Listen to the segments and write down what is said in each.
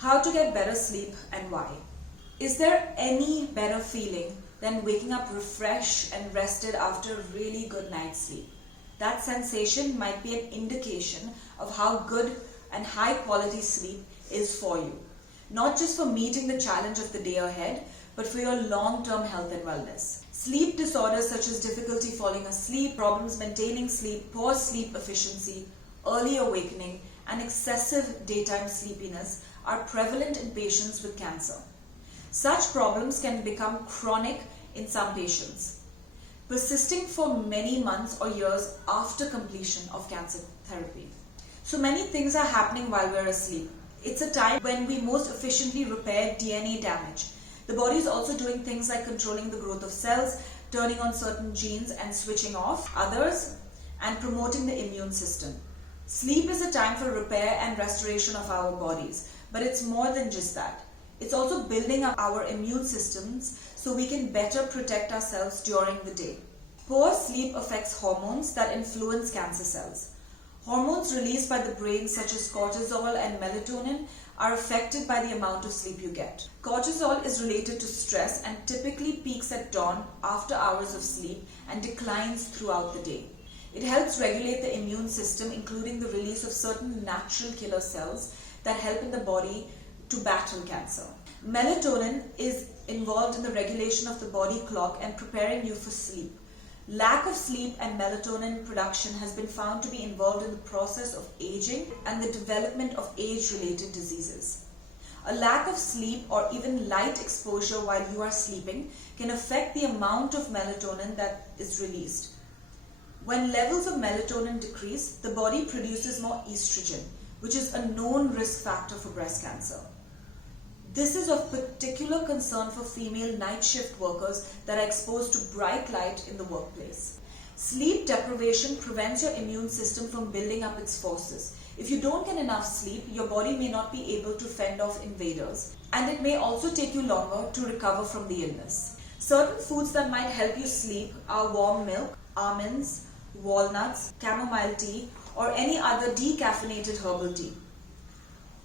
How to get better sleep and why. Is there any better feeling than waking up refreshed and rested after a really good night's sleep? That sensation might be an indication of how good and high quality sleep is for you. Not just for meeting the challenge of the day ahead, but for your long-term health and wellness. Sleep disorders such as difficulty falling asleep, problems maintaining sleep, poor sleep efficiency, early awakening, and excessive daytime sleepiness are prevalent in patients with cancer. Such problems can become chronic in some patients, persisting for many months or years after completion of cancer therapy. So many things are happening while we're asleep. It's a time when we most efficiently repair DNA damage. The body is also doing things like controlling the growth of cells, turning on certain genes and switching off others, and promoting the immune system. Sleep is a time for repair and restoration of our bodies, but it's more than just that. It's also building up our immune systems so we can better protect ourselves during the day. Poor sleep affects hormones that influence cancer cells. Hormones released by the brain such as cortisol and melatonin are affected by the amount of sleep you get. Cortisol is related to stress and typically peaks at dawn after hours of sleep and declines throughout the day. It helps regulate the immune system, including the release of certain natural killer cells that help in the body to battle cancer. Melatonin is involved in the regulation of the body clock and preparing you for sleep. Lack of sleep and melatonin production has been found to be involved in the process of aging and the development of age-related diseases. A lack of sleep or even light exposure while you are sleeping can affect the amount of melatonin that is released. When levels of melatonin decrease, the body produces more estrogen, which is a known risk factor for breast cancer. This is of particular concern for female night shift workers that are exposed to bright light in the workplace. Sleep deprivation prevents your immune system from building up its forces. If you don't get enough sleep, your body may not be able to fend off invaders, and it may also take you longer to recover from the illness. Certain foods that might help you sleep are warm milk, almonds, walnuts, chamomile tea, or any other decaffeinated herbal tea.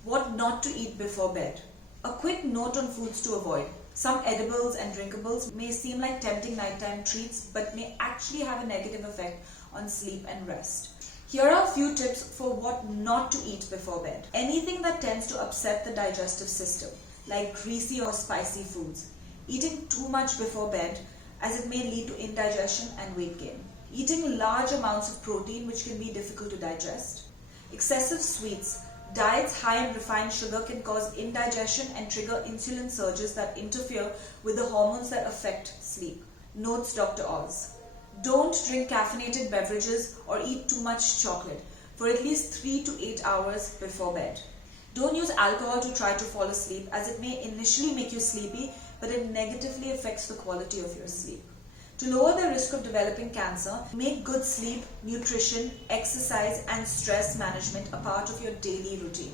What not to eat before bed. A quick note on foods to avoid. Some edibles and drinkables may seem like tempting nighttime treats but may actually have a negative effect on sleep and rest. Here are a few tips for what not to eat before bed. Anything that tends to upset the digestive system, like greasy or spicy foods. Eating too much before bed, as it may lead to indigestion and weight gain. Eating large amounts of protein, which can be difficult to digest. Excessive sweets. Diets high in refined sugar can cause indigestion and trigger insulin surges that interfere with the hormones that affect sleep. Notes Dr. Oz. Don't drink caffeinated beverages or eat too much chocolate for at least 3 to 8 hours before bed. Don't use alcohol to try to fall asleep, as it may initially make you sleepy, but it negatively affects the quality of your sleep. To lower the risk of developing cancer, make good sleep, nutrition, exercise, and stress management a part of your daily routine.